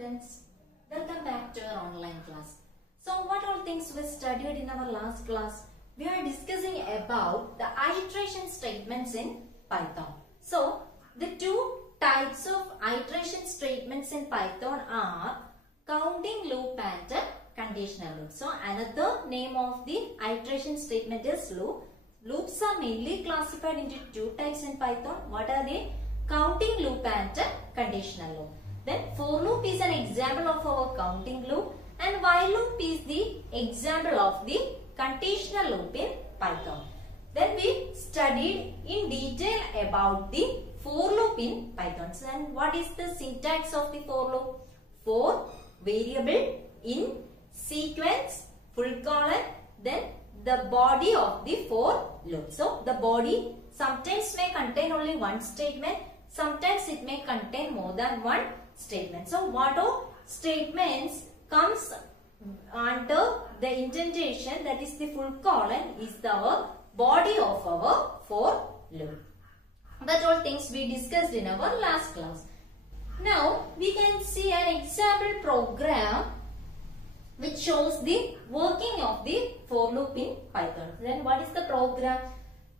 students, welcome back to our online class. So what all things we studied in our last class? We are discussing about the iteration statements in Python. So the two types of iteration statements in Python are counting loop and conditional loop. So another name of the iteration statement is loop. Loops are mainly classified into two types in Python. What are they? Counting loop and conditional loop. Then for loop is an example of our counting loop and while loop is the example of the conditional loop in Python. Then we studied in detail about the for loop in Python. So and what is the syntax of the for loop? For variable in sequence full colon then the body of the for loop. So the body sometimes may contain only one statement, sometimes it may contain more than one statement. So what all statements comes under the indentation, that is the full colon, is the body of our for loop. That all things we discussed in our last class. Now we can see an example program which shows the working of the for loop in Python. Then what is the program?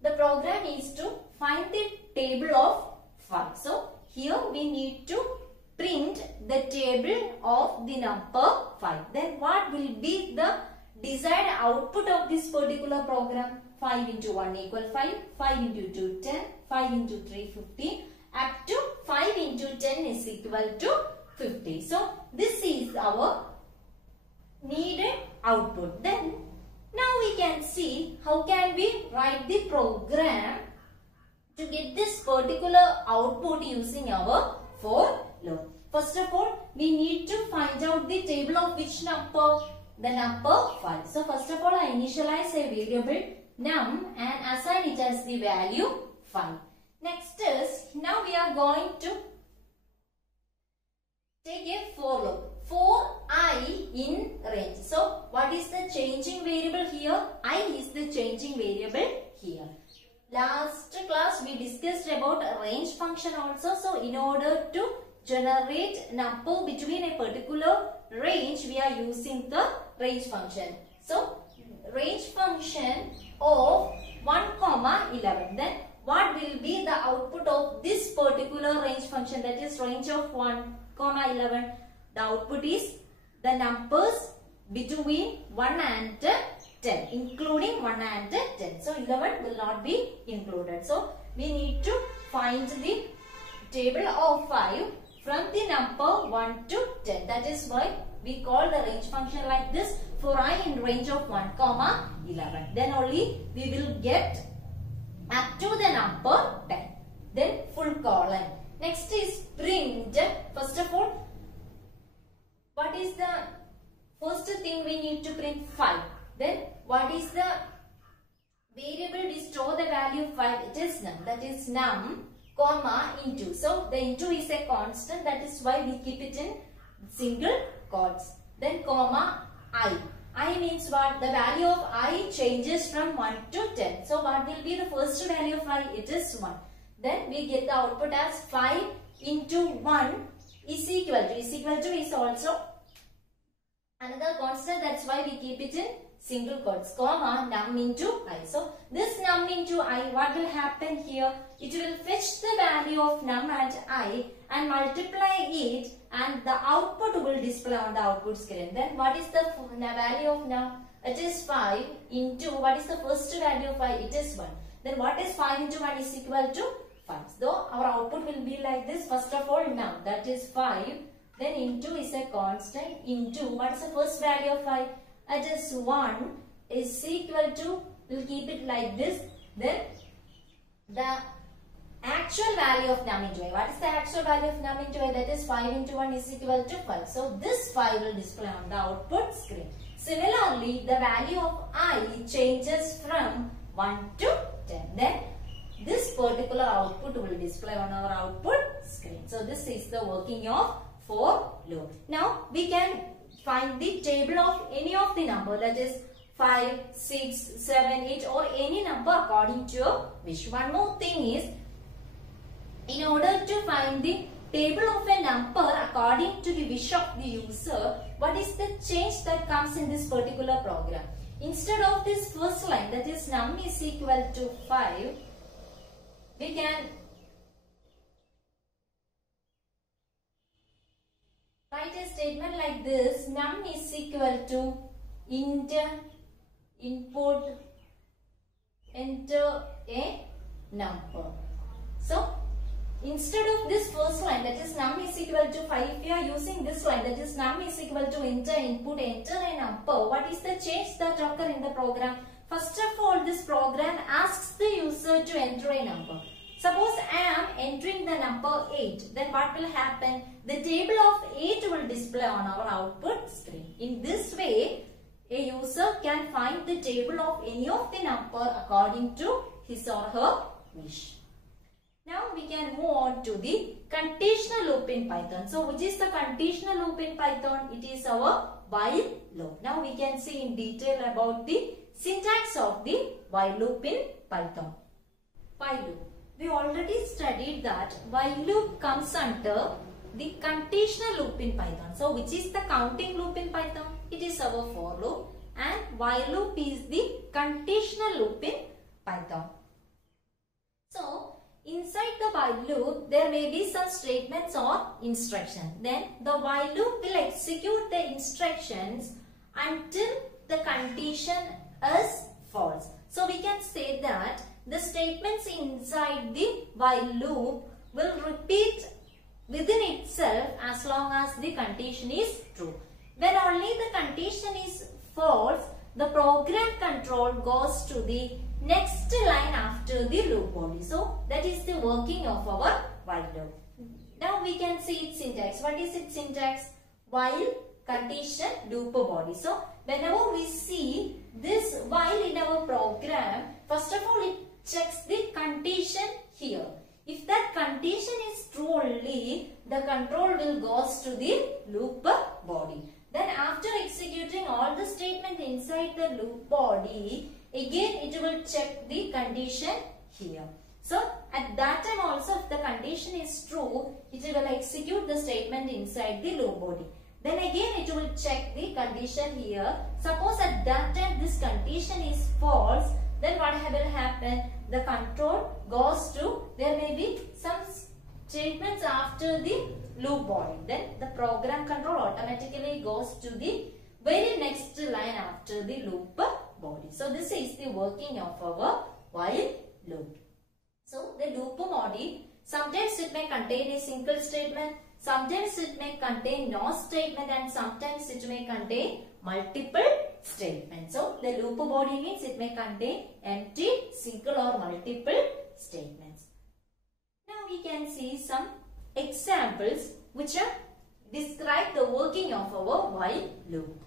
The program is to find the table of 5. So here we need to print the table of the number 5. Then what will be the desired output of this particular program? 5 into 1 equal 5, 5 into 2 10, 5 into 3 15, up to 5 into 10 is equal to 50. So this is our needed output. Then now we can see how can we write the program to get this particular output using our for loop. First of all, we need to find out the table of which number? The number 5. So first of all, I initialize a variable num and assign it as the value 5. Next is, now we are going to take a for loop. For I in range. So what is the changing variable here? I is the changing variable here. Last class we discussed about a range function also. So in order to generate number between a particular range, we are using the range function. So range function of 1, 11. Then what will be the output of this particular range function, that is range of 1, 11? The output is the numbers between 1 and 10, including 1 and 10. So 11 will not be included. So we need to find the table of 5 from the number 1 to 10. That is why we call the range function like this. For I in range of 1, 11. Then only we will get up to the number 10. Then full colon. Next is print. First of all, what is the first thing we need to print? 5. Then what is the variable we store the value 5? It is num. That is num comma into. So the into is a constant. That is why we keep it in single quotes. Then comma I. I means what? The value of I changes from 1 to 10. So what will be the first value of I? It is 1. Then we get the output as 5 into 1 is equal to. Is equal to is also another constant. That's why we keep it in single quotes. Comma num into I. So this num into I, what will happen here? It will fetch the value of num and I and multiply it, and the output will display on the output screen. Then what is the value of num? It is 5 into, what is the first value of I? It is 1. Then what is 5 into 1 is equal to 5. So our output will be like this. First of all num, that is 5. Then into is a constant. Into, what is the first value of I? It is 1 is equal to, we'll keep it like this. Then the actual value of num into I. What is the actual value of num into I? That is 5 into 1 is equal to 5. So this 5 will display on the output screen. Similarly, the value of I changes from 1 to 10. Then this particular output will display on our output screen. So this is the working of for loop. Now we can find the table of any of the number, that is 5, 6, 7, 8 or any number according to your wish. One more thing is, in order to find the table of a number according to the wish of the user, what is the change that comes in this particular program? Instead of this first line, that is num is equal to 5, we can write a statement like this: num is equal to int input enter a number. So instead of this first line, that is num is equal to 5, we are using this line, that is num is equal to enter input enter a number. What is the change that occur in the program? First of all, this program asks the user to enter a number. Suppose I am entering the number 8, then what will happen? The table of 8 will display on our output screen. In this way, a user can find the table of any of the number according to his or her wish. Now we can move on to the conditional loop in Python. So which is the conditional loop in Python? It is our while loop. Now we can see in detail about the syntax of the while loop in Python. While loop. We already studied that while loop comes under the conditional loop in Python. So which is the counting loop in Python? It is our for loop, and while loop is the conditional loop in Python. So inside the while loop, there may be some statements or instructions. Then the while loop will execute the instructions until the condition is false. So we can say that the statements inside the while loop will repeat within itself as long as the condition is true. When only the condition is false, the program control goes to the next line after the loop body. So that is the working of our while loop. Now we can see its syntax. What is its syntax? While condition loop body. So whenever we see this while in our program, first of all it checks the condition here. If that condition is true only, the control will goes to the loop body. Then after executing all the statement inside the loop body, again it will check the condition here. So at that time also, if the condition is true, it will execute the statement inside the loop body. Then again it will check the condition here. Suppose at that time this condition is false, then what will happen? The control goes to, there may be some statements after the loop body. Then the program control automatically goes to the very next line after the loop body. So this is the working of our while loop. So the loop body, sometimes it may contain a single statement, sometimes it may contain no statement, and sometimes it may contain multiple statements. So the loop body means it may contain empty, single or multiple statements. Now we can see some examples which are describe the working of our while loop.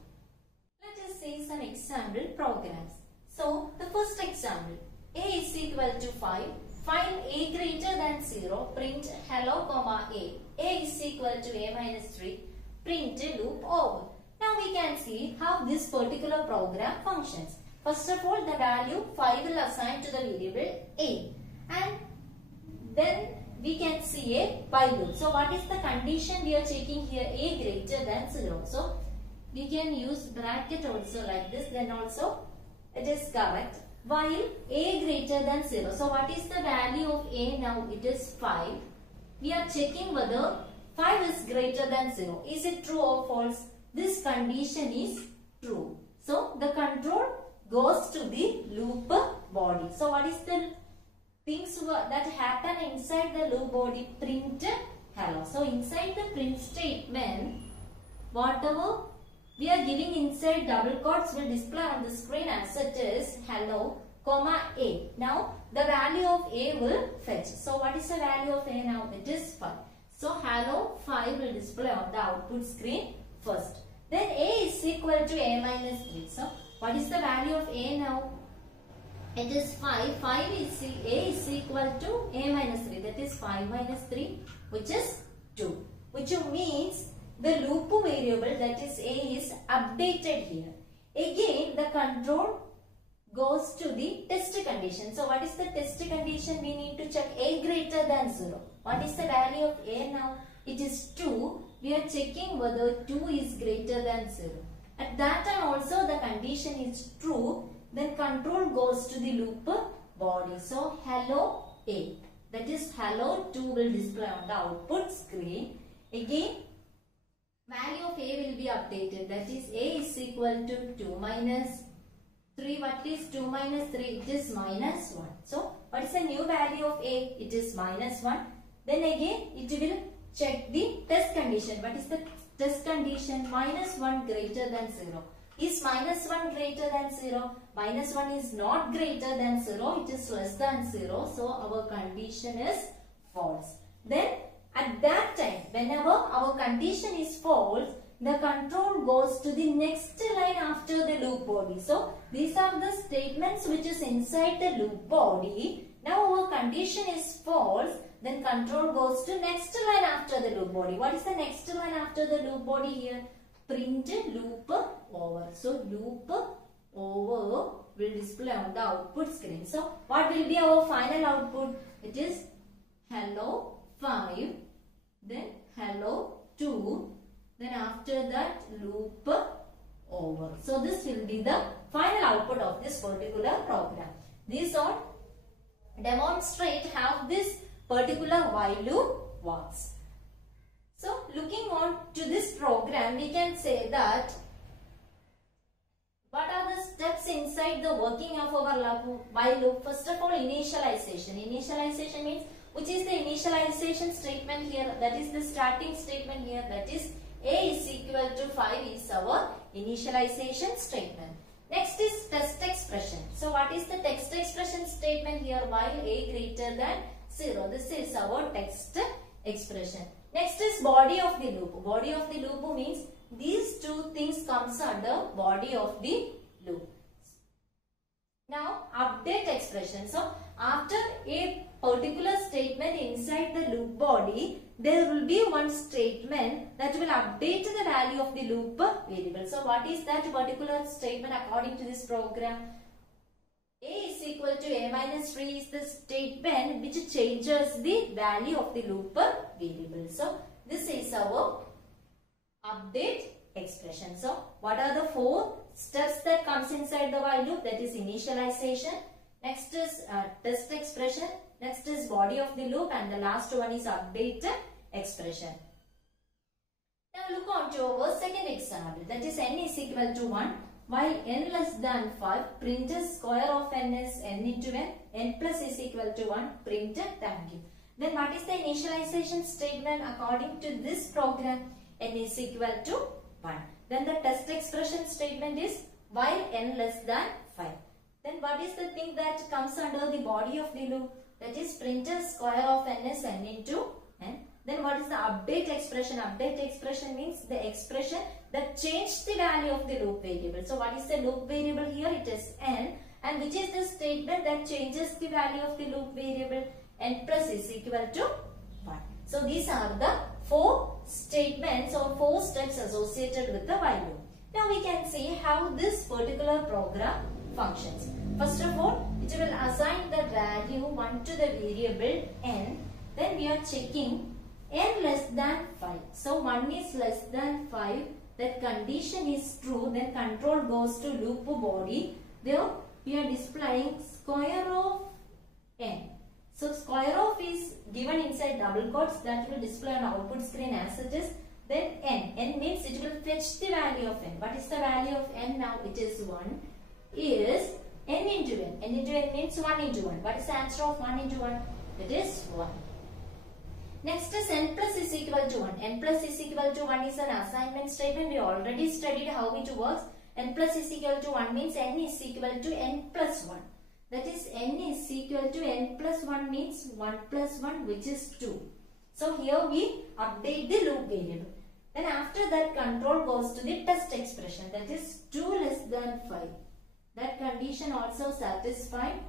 Let us see some example programs. So the first example, a is equal to 5. Find a greater than 0. Print hello comma a. A is equal to a minus 3. Print loop over. Now we can see how this particular program functions. First of all, the value 5 will assign to the variable a, and then we can see a while loop. So what is the condition we are checking here? A greater than 0. So we can use bracket also like this, then also it is correct. While a greater than 0. So what is the value of a now? It is 5. We are checking whether 5 is greater than 0. Is it true or false? This condition is true. So the control goes to the loop body. So what is the things that happen inside the loop body? Print hello. So inside the print statement, whatever we are giving inside double quotes will display on the screen as it is hello comma a. Now the value of a will fetch. So what is the value of a now? It is 5. So hello 5 will display on the output screen first. Then a is equal to a minus 3. So what is the value of a now? It is 5. 5 is a is equal to a minus 3. That is 5 minus 3, which is 2. Which means the loop variable, that is a, is updated here. Again the control goes to the test condition. So what is the test condition? We need to check a greater than 0. What is the value of a now? it is 2, we are checking whether 2 is greater than 0. At that time also the condition is true, then control goes to the loop body. So hello A, that is hello 2 will display on the output screen. Again value of A will be updated, that is A is equal to 2 minus 3. What is 2 minus 3? It is minus 1. So what is the new value of A? It is minus 1. Then again it will check the test condition. What is the test condition? Minus 1 greater than 0. Is minus 1 greater than 0? Minus 1 is not greater than 0. It is less than 0. So our condition is false. Then at that time, whenever our condition is false, the control goes to the next line after the loop body. So these are the statements which is inside the loop body. Now our condition is false, then control goes to next line after the loop body. What is the next line after the loop body here? Print loop over. So loop over will display on the output screen. So what will be our final output? It is hello 5, then hello 2, then after that loop over. So this will be the final output of this particular program. These all demonstrate how this particular while loop works. So looking on to this program, we can say that what are the steps inside the working of our while loop? First of all, initialization. Initialization means which is the initialization statement here, that is the starting statement here, that is A is equal to 5 is our initialization statement. Next is test expression. So what is the text expression statement here? While A greater than 0. This is our text expression. Next is body of the loop. Body of the loop means these two things comes under body of the loop. Now update expression. So after a particular statement inside the loop body, there will be one statement that will update the value of the loop variable. So what is that particular statement according to this program? A is equal to A minus 3 is the statement which changes the value of the loop variable. So this is our update expression. So what are the 4 steps that comes inside the while loop? That is initialization. Next is test expression. Next is body of the loop, and the last one is update expression. Now look on to our second example, that is n is equal to 1. While n less than 5, print square of n is n into n plus is equal to 1, print thank you. Then what is the initialization statement according to this program? N is equal to 1. Then the test expression statement is while n less than 5. Then what is the thing that comes under the body of the loop? That is print square of n is n into n. Then what is the update expression? Update expression means the expression that changed the value of the loop variable. So what is the loop variable here? It is n. And which is the statement that changes the value of the loop variable? N plus is equal to 1. So these are the 4 statements or 4 steps associated with the while loop. Now we can see how this particular program functions. First of all, it will assign the value 1 to the variable n. Then we are checking n less than 5. So 1 is less than 5. That condition is true. Then control goes to loop body. There we are displaying square of n. So square of is given inside double quotes, that will display on output screen as it is. Then n. N means it will fetch the value of n. What is the value of n now? It is 1. Is n into n. N into n means 1 into 1. What is the answer of 1 into 1? It is 1. Next is n plus is equal to 1. N plus is equal to 1 is an assignment statement. We already studied how it works. N plus is equal to 1 means n is equal to n plus 1. That is n is equal to n plus 1 means 1 plus 1, which is 2. So here we update the loop variable. Then after that control goes to the test expression, that is 2 less than 5. That condition also satisfied.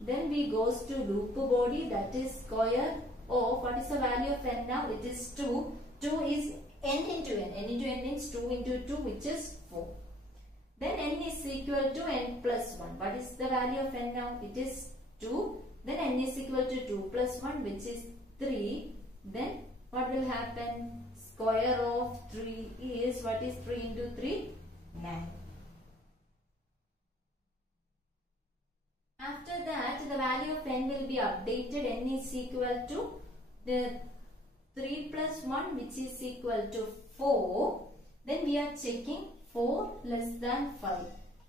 Then we goes to loop body, that is square of what is the value of n now? It is 2. 2 is n into n. N into n means 2 into 2, which is 4. Then n is equal to n plus 1. What is the value of n now? It is 2. Then n is equal to 2 plus 1, which is 3. Then what will happen? Square of 3 is, what is 3 into 3? 9. After that, the value of n will be updated. N is equal to the 3 plus 1, which is equal to 4. Then we are checking 4 less than 5.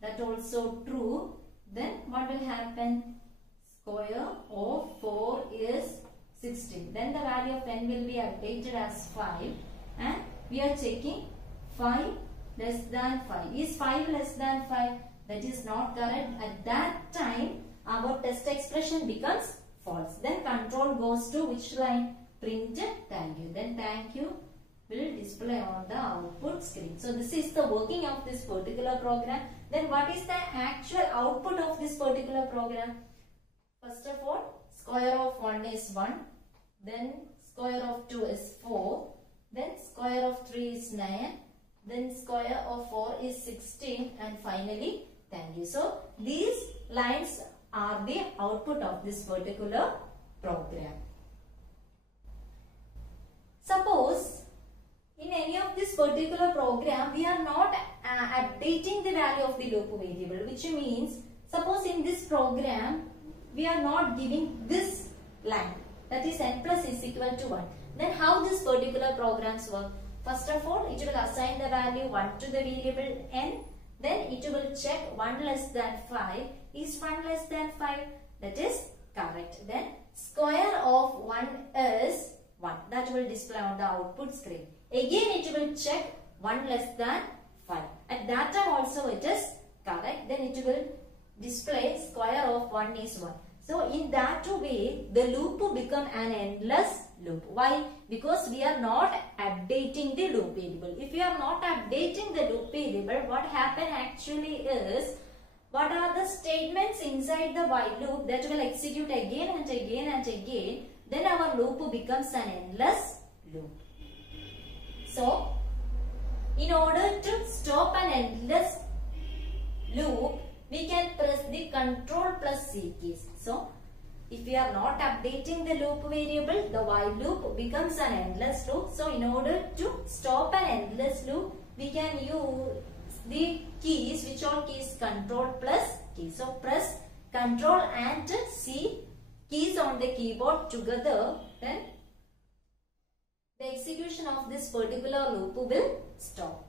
That also true. Then what will happen? Square of 4 is 16. Then the value of n will be updated as 5. And we are checking 5 less than 5. Is 5 less than 5? That is not correct. At that time, our test expression becomes false. Then control goes to which line? Print thank you. Then thank you will display on the output screen. So this is the working of this particular program. Then what is the actual output of this particular program? First of all, square of 1 is 1. Then square of 2 is 4. Then square of 3 is 9. Then square of 4 is 16. And finally, thank you. So these lines are the output of this particular program. Suppose in any of this particular program, we are not updating the value of the loop variable, which means, suppose in this program, we are not giving this line, that is n plus is equal to 1. Then how this particular programs work? First of all, it will assign the value 1 to the variable n. Then it will check 1 less than 5. Is 1 less than 5? That is correct. Then square of 1 is 1. That will display on the output screen. Again it will check 1 less than 5. At that time also it is correct. Then it will display square of 1 is 1. So in that way the loop will become an endless loop. Why? Because we are not updating the loop variable. If we are not updating the loop variable, what happen actually is, what are the statements inside the while loop that will execute again and again and again, then our loop becomes an endless loop. So, in order to stop an endless loop, we can press the Control plus C keys. So, if we are not updating the loop variable, the while loop becomes an endless loop. So, in order to stop an endless loop, we can use the keys, which are keys Control plus key. So, press Control and C keys on the keyboard together, then the execution of this particular loop will stop.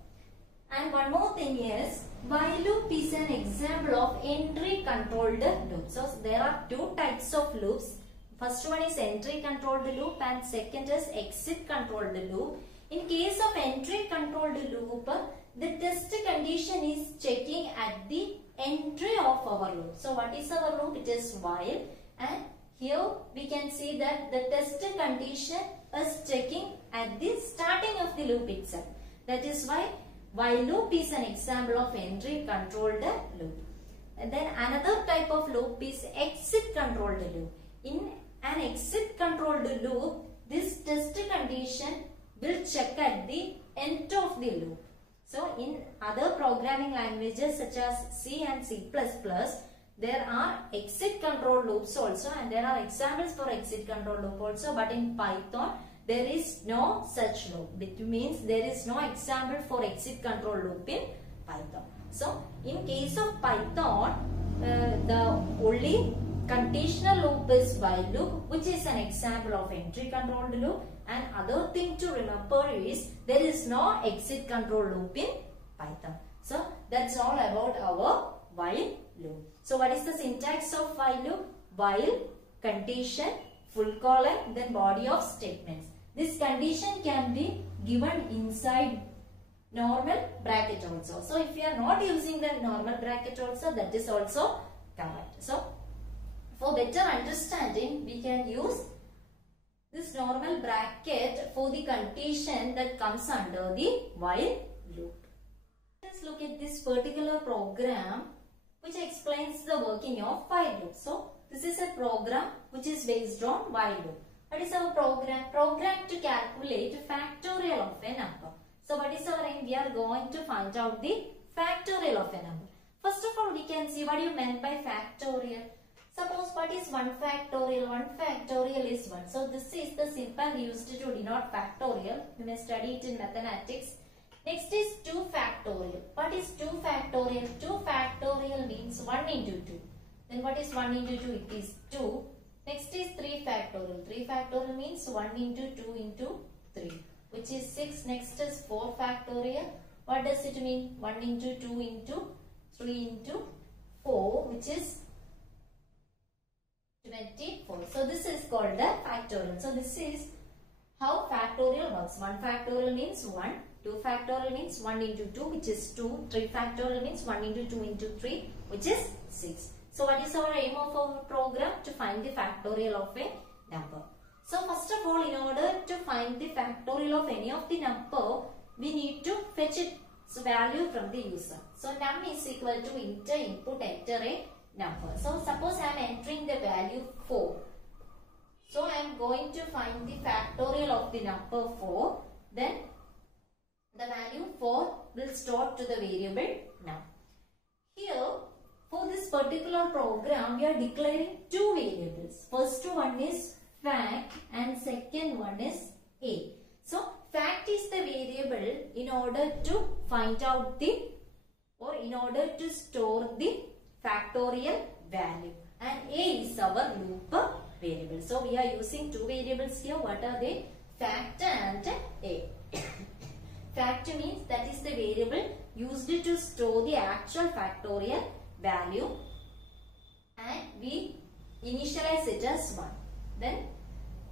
And one more thing is, while loop is an example of entry controlled loop. So there are two types of loops. First one is entry controlled loop and second is exit controlled loop. In case of entry controlled loop, the test condition is checking at the entry of our loop. So what is our loop? It is while, and here we can see that the test condition is checking at the starting of the loop itself. That is why while loop is an example of entry controlled loop. And then another type of loop is exit controlled loop. In an exit controlled loop, this test condition will check at the end of the loop. So in other programming languages such as C and C++, there are exit control loops also, and there are examples for exit control loop also, but in Python there is no such loop. It means there is no example for exit control loop in Python. So in case of Python, the only conditional loop is while loop, which is an example of entry controlled loop. And other thing to remember is there is no exit control loop in Python. So that's all about our while loop. So what is the syntax of while loop? While, condition, full colon, then body of statements. This condition can be given inside normal bracket also. So if you are not using the normal bracket also, that is also correct. So for better understanding, we can use this normal bracket for the condition that comes under the while loop. Let's look at this particular program which explains the working of while loop. So this is a program which is based on while loop. What is our program? Program to calculate factorial of a number. So what is our aim? We are going to find out the factorial of a number. First of all, we can see what you meant by factorial. Suppose what is 1 factorial? 1 factorial is 1. So this is the symbol used to denote factorial. You may study it in mathematics. Next is 2 factorial. What is 2 factorial? 2 factorial means 1 into 2. Then what is 1 into 2? It is 2. Next is 3 factorial. 3 factorial means 1 into 2 into 3, which is 6. Next is 4 factorial. What does it mean? 1 into 2 into 3 into 4, which is 24. So this is called the factorial. So this is how factorial works. 1 factorial means 1. 2 factorial means 1 into 2, which is 2. 3 factorial means 1 into 2 into 3, which is 6. So what is our aim of our program? To find the factorial of a number. So first of all, in order to find the factorial of any of the number, we need to fetch its value from the user. So num is equal to input, enter a number. So suppose I am entering the value 4. So I am going to find the factorial of the number 4. Then the value 4 will store to the variable num. Here, for this particular program, we are declaring two variables. First one is fact and second one is a. So fact is the variable in order to find out the, or in order to store the factorial value, and a is our loop variable. So we are using two variables here. What are they? Fact and a. Fact means that is the variable used to store the actual factorial value, and we initialize it as 1. Then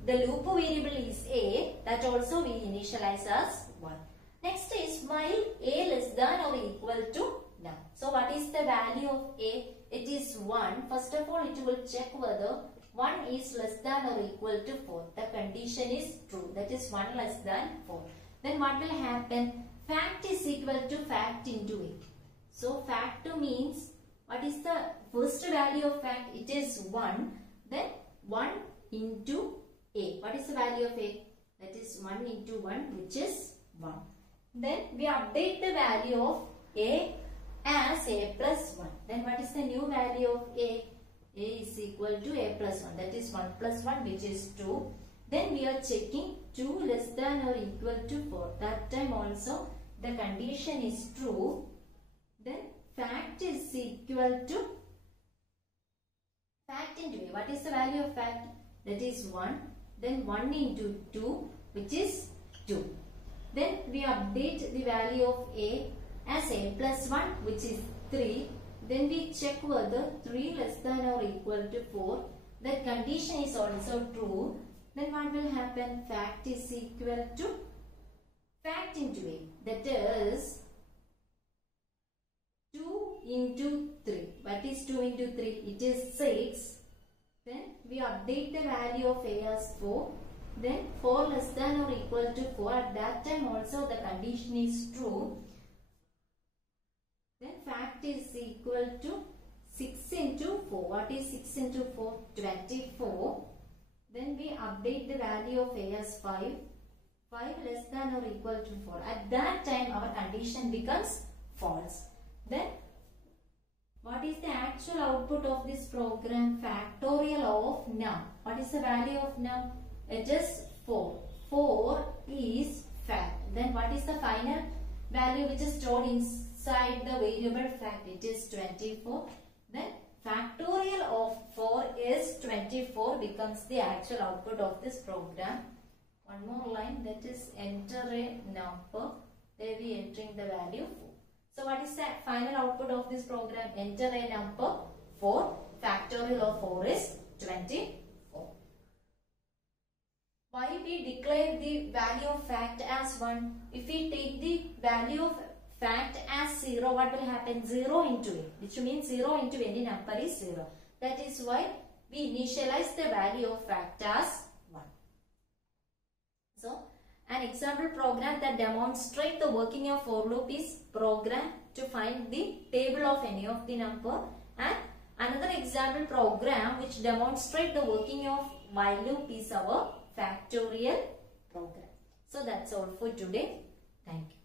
the loop variable is a, that also we initialize as 1. Next is while a less than or equal to num. So what is the value of a? It is 1. First of all, it will check whether 1 is less than or equal to 4. The condition is true. That is 1 less than 4. Then what will happen? Fact is equal to fact into a. So fact means, what is the first value of fact? It is 1. Then 1 into a. What is the value of a? That is 1 into 1, which is 1. Then we update the value of a as a plus 1. Then what is the new value of a? A is equal to a plus 1. That is 1 plus 1, which is 2. Then we are checking 2 less than or equal to 4. That time also the condition is true. Then fact is equal to fact into a. What is the value of fact? That is 1. Then 1 into 2, which is 2. Then we update the value of a as a plus 1, which is 3. Then we check whether 3 less than or equal to 4. That condition is also true. Then what will happen? Fact is equal to fact into a. That is 2 into 3. What is 2 into 3? It is 6. Then we update the value of a as 4. Then 4 less than or equal to 4. At that time also the condition is true. Then fact is equal to 6 into 4. What is 6 into 4? 24. Then we update the value of a as 5. 5 less than or equal to 4. At that time our condition becomes false. Then what is the actual output of this program? Factorial of num. What is the value of num? It is 4. 4 is fact. Then what is the final value which is stored inside the variable fact? It is 24. Then factorial of 4 is 24 becomes the actual output of this program. One more line, that is enter a number. There we entering the value 4. So what is the final output of this program? Enter a number 4. Factorial of 4 is 24. Why we declare the value of fact as 1? If we take the value of fact as 0, what will happen? 0 into a, which means 0 into any number is 0. That is why we initialize the value of fact as 1. So, an example program that demonstrates the working of for loop is program to find the table of any of the number, and another example program which demonstrates the working of while loop is our factorial program. So that's all for today. Thank you.